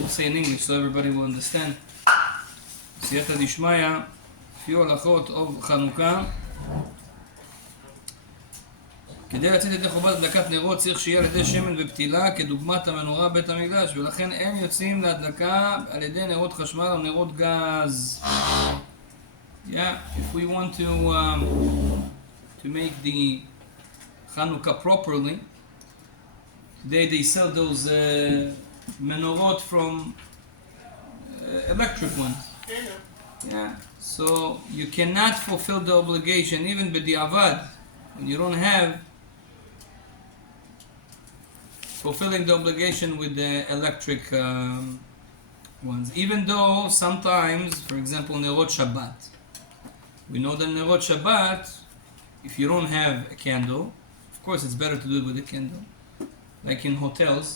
we'll say in English so everybody will understand. סייעתא דשמיא, few הלכות of חנוכה. כדי לצאת ידי חובת הדלקת נרות צריך שיהיה על ידי שמן ופתילה כדוגמת המנורה בית המקדש, ולכן אין יוצאים להדלקה על ידי נרות חשמל או נרות גז. Yeah, if we want to make the Hanukkah properly, they sell those menorot from electric ones. Yeah, so you cannot fulfill the obligation even b'di'avad when you don't have fulfilling the obligation with the electric ones. Even though sometimes, for example, Nerot Shabbat, we know that Nerot Shabbat, if you don't have a candle, of course it's better to do it with a candle. Like in hotels,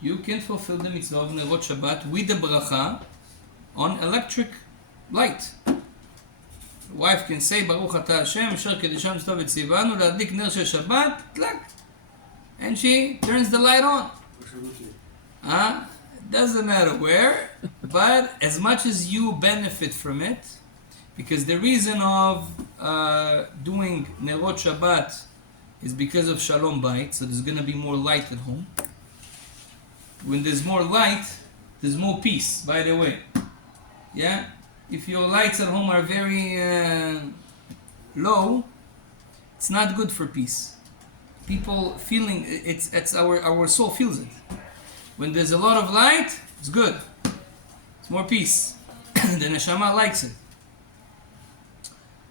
you can fulfill the mitzvah of Nerot Shabbat with the bracha on electric light. The wife can say, Baruch Atah Hashem, Asher Kedishanu Tzivanu v'tzivanu להדליק ner shel Shabbat, tlak, and she turns the light on. Doesn't matter where, but as much as you benefit from it, because the reason of doing Nerot Shabbat is because of Shalom Bayit, so there's going to be more light at home. When there's more light, there's more peace, by the way. Yeah? If your lights at home are very low, it's not good for peace. People feeling, it's our soul feels it. When there's a lot of light, it's good. It's more peace. The neshama likes it.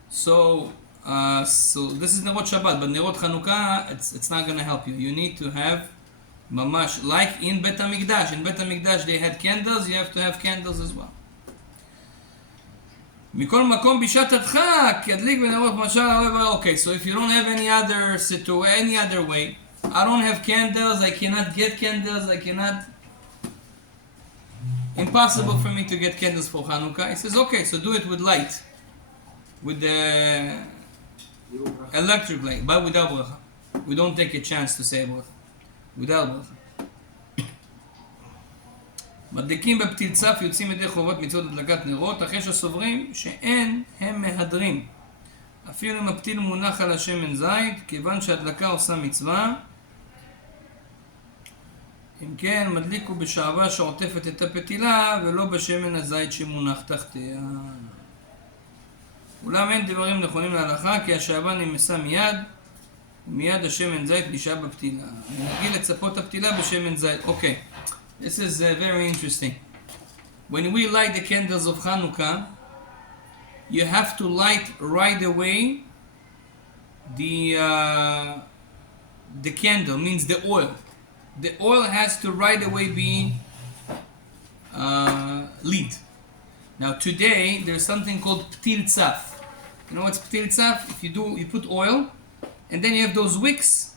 So this is Nerot Shabbat, but Nerot Chanukah, it's not going to help you. You need to have mamash, like in Bet HaMikdash. In Bet HaMikdash they had candles, you have to have candles as well. מכל מקום בשעת הדחק ידליק בנרות משל. Okay, so if you don't have any other way, I don't have candles, I cannot get candles, impossible for me to get candles for Hanukkah. He says, okay, so do it with light, with the electric light, but without bracha. We don't take a chance to say bracha. without bracha. מדליקים בפתיל צף יוצאים ידי חובות מצוות הדלקת נרות, אחרי שסוברים שאין הם מהדרים. אפילו אם הפתיל מונח על השמן זית, כיוון שהדלקה עושה מצווה. אם כן, מדליקו בשעבה שעוטפת את הפתילה, ולא בשמן הזית שמונח תחתיה. אולם אין דברים נכונים להלכה, כי השעבה נמסה מיד, ומיד השמן זית נשאר בפתילה. נרגיל לצפות הפתילה בשמן זית. אוקיי. This is very interesting. When we light the candles of Hanukkah, you have to light right away the candle, means the oil. The oil has to right away be lit. Now today there's something called ptil tzaf. You know what's ptil tzaf? If you put oil, and then you have those wicks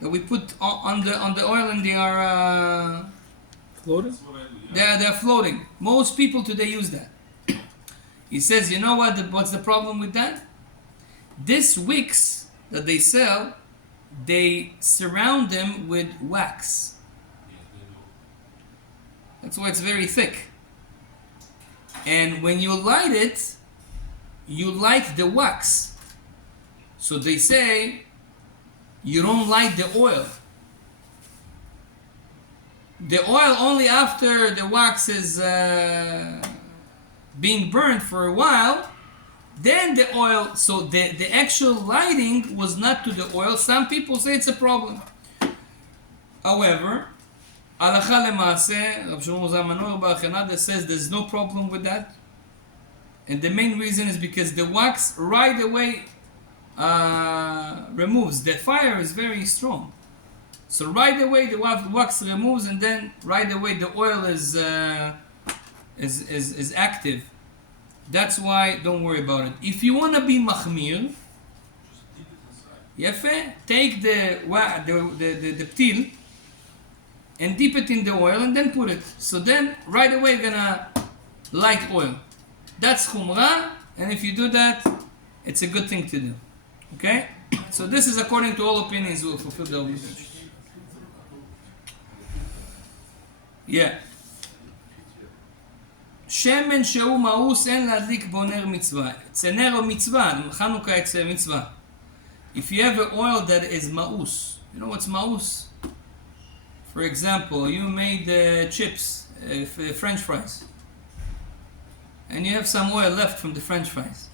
that we put on the oil, and they are floating? They're floating. Most people today use that. He says, you know what's the problem with that? This wicks that they sell, they surround them with wax. That's why it's very thick. And when you light it, you light the wax. So they say, you don't light the oil. The oil only after the wax is being burned for a while, then the oil, so the actual lighting was not to the oil. Some people say it's a problem. However, Halacha Lemaaseh, Rav Shlomo Zalman Auerbach says there's no problem with that. And the main reason is because the wax right away removes. The fire is very strong. So right away the wax removes, and then right away the oil is active. That's why don't worry about it. If you want to be machmir, Yefe, take the ptil and dip it in the oil and then put it. So then right away you're gonna light oil. That's chumrah, and if you do that, it's a good thing to do. Okay? So this is according to all opinions who will fulfill the obligation. Yeah. שמן שהוא מאוס אין להדליק בו נר מצווה. It's a נר מצווה. Hanukkah, it's a mitzvah. If you have an oil that is maus, you know what's maus? For example, you made chips, French fries, and you have some oil left from the French fries.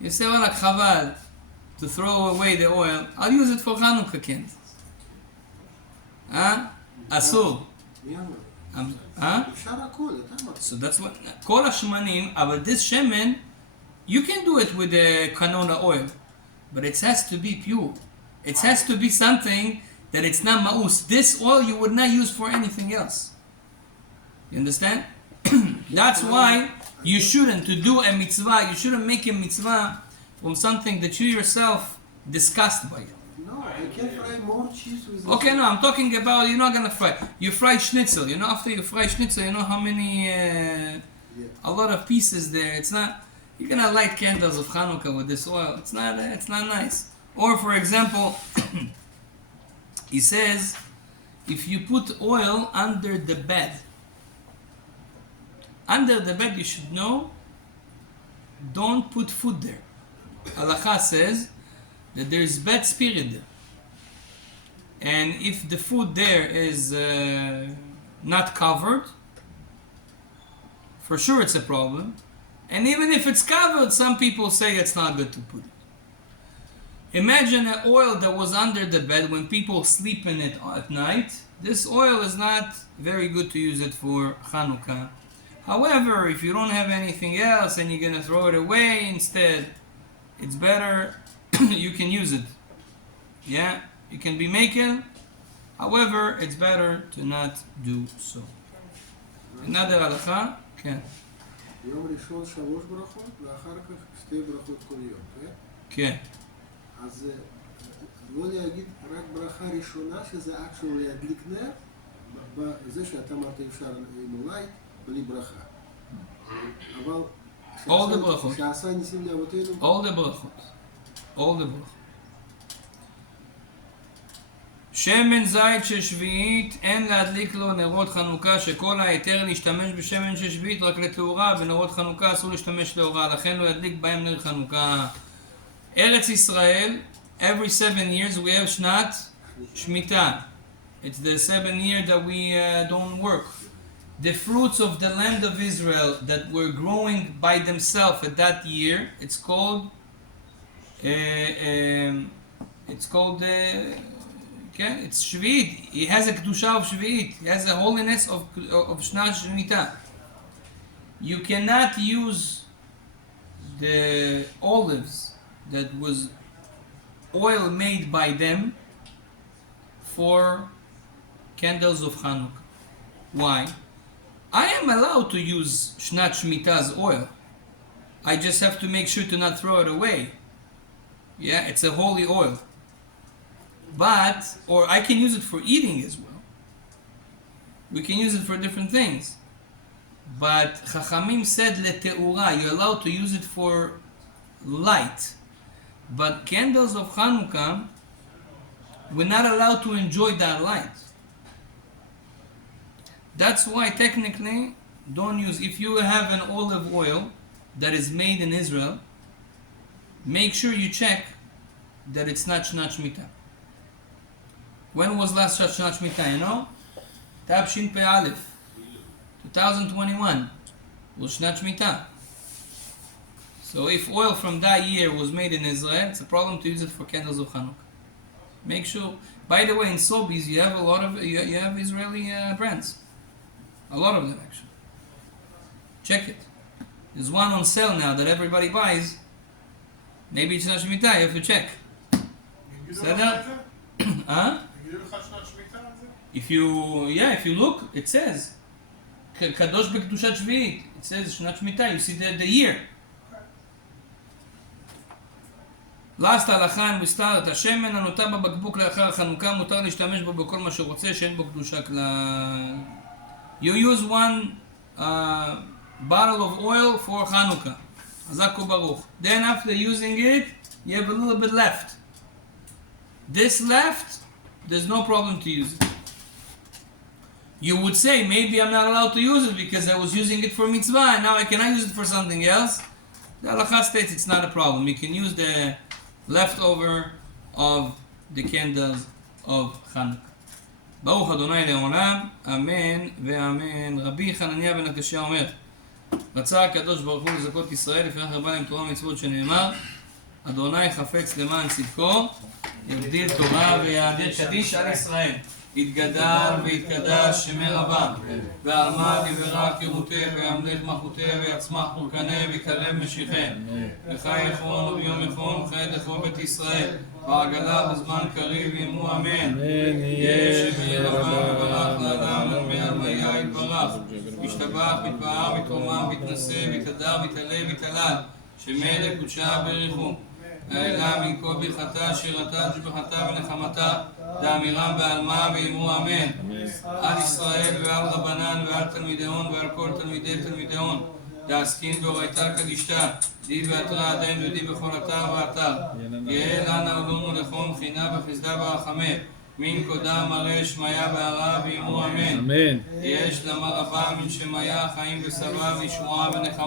You say, well, chaval, to throw away the oil, I'll use it for Hanukkah candles. Asur. So that's what, כל השמנים, אבל this shemen, you can do it with the canola oil, but it has to be pure. It has to be something that it's not maus. This oil you would not use for anything else. You understand? That's why you shouldn't, to do a mitzvah, you shouldn't make a mitzvah from something that you yourself disgust by. No, I can fry more cheese with this. Okay, no, I'm talking about, you're not gonna fry. You fry schnitzel, you know, after you fry schnitzel, you know how many, a lot of pieces there. It's not, you're gonna light candles of Hanukkah with this oil. It's not nice. Or for example, he says, if you put oil under the bed, you should know, don't put food there. Halakha says that there is bad spirit there. And if the food there is not covered, for sure it's a problem. And even if it's covered, some people say it's not good to put it. Imagine an oil that was under the bed when people sleep in it at night. This oil is not very good to use it for Hanukkah. However, if you don't have anything else and you're going to throw it away instead, it's better you can use it. Yeah, you can be making. However, it's better to not do so. Another halakha? כן. יום ראשון 3 ברכות, ואחר כך 2 ברכות כל יום, כן? כן. אז לא להגיד רק ברכה ראשונה, שזה actually להדליק נר, בזה שאתה אמרת אפשר עם אולי, בלי ברכה. אבל... all the ברכות. שעשה ניסים לאבותינו... all the ברכות. all the ברכות. שמן זית של שביעית, אין להדליק לו נרות חנוכה, שכל ההיתר להשתמש בשמן של שביעית רק לתאורה, ונרות חנוכה אסור להשתמש לאורה, לכן לא ידליק בהם נר חנוכה. ארץ ישראל, every 7 years we have שנת שמיטה. It's the 7 year that we don't work. The fruits of the land of Israel that were growing by themselves at that year, it's called okay, it's Shvi'it. It has a kedusha of Shvi'it. It has a holiness of Shnat Shemitah. You cannot use the olives that was oil made by them for candles of Hanukkah. Why? I am allowed to use Shnat Shemitah's oil. I just have to make sure to not throw it away. Yeah, it's a holy oil. But, or I can use it for eating as well. We can use it for different things. But Chachamim said lete'ura, you're allowed to use it for light. But candles of Hanukkah, we're not allowed to enjoy that light. That's why technically, don't use, if you have an olive oil that is made in Israel, make sure you check that it's not Shnat Shemitah. When was last Shnat Shemitah, you know? Tabshin Pei Aleph, 2021 was Shnat Shemitah. So if oil from that year was made in Israel, it's a problem to use it for candles of Hanukkah. Make sure. By the way, in Sobeys you have a lot of you have Israeli brands, a lot of them actually. Check it. There's one on sale now that everybody buys. Maybe it's Shnat Shemitah. You have to check. Huh? If you look, it says Kadosh B'Kedushat Shvi'it. It says Shnat Shemitah. You see the year. Last הלכה, and we start. השמן הנותר בבקבוק לאחר החנוכה מותר להשתמש בו בכל מה שרוצה שאין בו קדושה כלל. You use one bottle of oil for Hanukkah. חזק וברוך. Then after using it, you have a little bit left. This left, there's no problem to use it. You would say, maybe I'm not allowed to use it because I was using it for mitzvah and now I cannot use it for something else. The halakha states it's not a problem. You can use the leftover of the candles of Hanukkah. ברוך אדוני לעולם, אמן ואמן. רבי חנניה בן הקשיא אומר, רצה הקדוש ברוך הוא לזכות ישראל, לפיכך הרבה להם תורה ומצוות שנאמר, אדוני חפץ למען צדקו, יגדיל תורה ויאדיר קדיש על ישראל. יתגדל ויתקדש שמי רבה, ועלמא גברה כרותה, וימלך מחותה, ויצמח פורקנה, ויקרב משיחה. וחי יכון וביום יכון, וחי דכו בית ישראל, בעגלה בזמן קריב ימו אמן. יש שמי רבה וברך לאדם, למי הרמיה יתברך, ישתבח, יתפאר, יתרומם, יתנשא, יתהדר, יתעלה, יתהלל, שמי לקודשה בריחו. האלה מכל ברכתה, שירתה, תשבחתה ונחמתה, דאמירם בעלמא ואמרו אמן. על ישראל ועל רבנן ועל תלמידיון ועל כל תלמידי תלמידיון, דעסקין דאורייתא קדישתא, די באתרא עדיין ודי בכל אתר ואתר. יהא לנה עולנו לכון חינה וחסדה ורחמה, מן קודם מראה שמיה והרע ואמרו אמן. יש למה רבה מן שמיה חיים ושבע וישועה ונחמה.